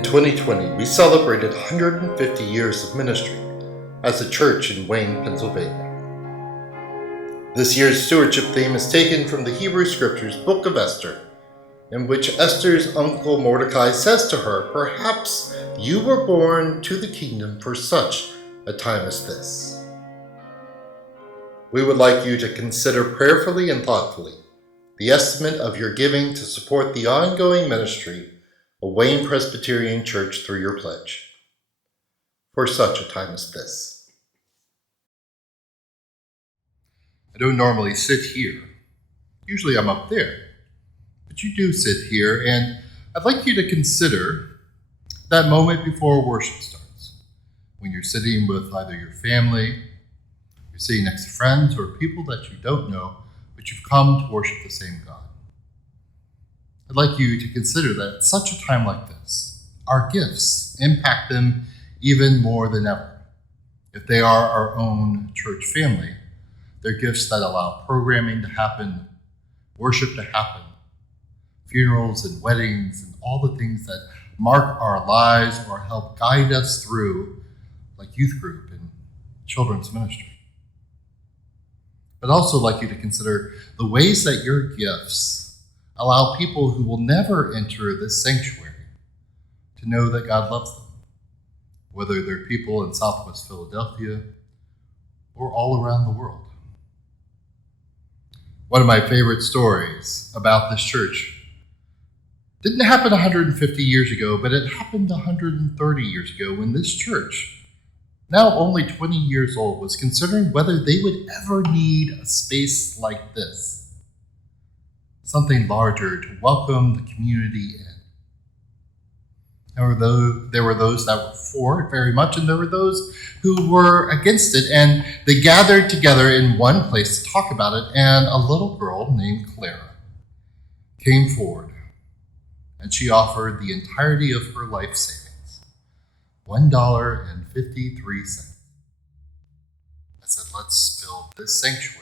In 2020, we celebrated 150 years of ministry as a church in Wayne, Pennsylvania. This year's stewardship theme is taken from the Hebrew Scriptures book of Esther, in which Esther's uncle Mordecai says to her, "Perhaps you were born to the kingdom for such a time as this." We would like you to consider prayerfully and thoughtfully the estimate of your giving to support the ongoing ministry of Wayne Presbyterian Church through your pledge, for such a time as this. I don't normally sit here. Usually I'm up there. But you do sit here, and I'd like you to consider that moment before worship starts, when you're sitting with either your family, you're sitting next to friends, or people that you don't know, but you've come to worship the same God. I'd like you to consider that at such a time like this, our gifts impact them even more than ever. If they are our own church family, they're gifts that allow programming to happen, worship to happen, funerals and weddings and all the things that mark our lives or help guide us through, like youth group and children's ministry. I'd also like you to consider the ways that your gifts allow people who will never enter this sanctuary to know that God loves them, whether they're people in Southwest Philadelphia or all around the world. One of my favorite stories about this church didn't happen 150 years ago, but it happened 130 years ago when this church, now only 20 years old, was considering whether they would ever need a space like this. Something larger to welcome the community in. There were those that were for it very much, and there were those who were against it, and they gathered together in one place to talk about it, and a little girl named Clara came forward, and she offered the entirety of her life savings, $1.53. I said, "Let's build this sanctuary."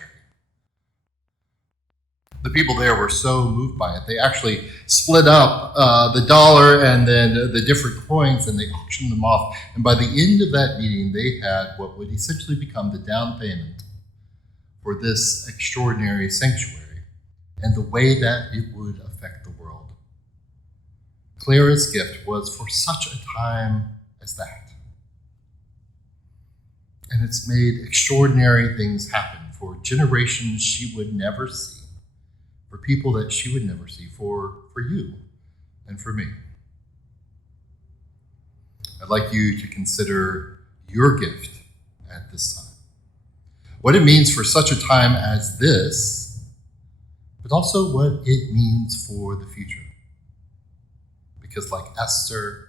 The people there were so moved by it, they actually split up the dollar and then the different coins, and they auctioned them off. And by the end of that meeting, they had what would essentially become the down payment for this extraordinary sanctuary and the way that it would affect the world. Clara's gift was for such a time as that. And it's made extraordinary things happen for generations she would never see, for people that she would never see, for you and for me. I'd like you to consider your gift at this time, what it means for such a time as this, but also what it means for the future. Because like Esther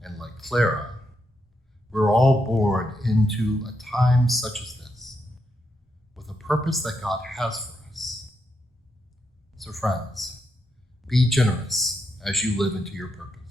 and like Clara, we're all born into a time such as this, with a purpose that God has for us. So friends, be generous as you live into your purpose.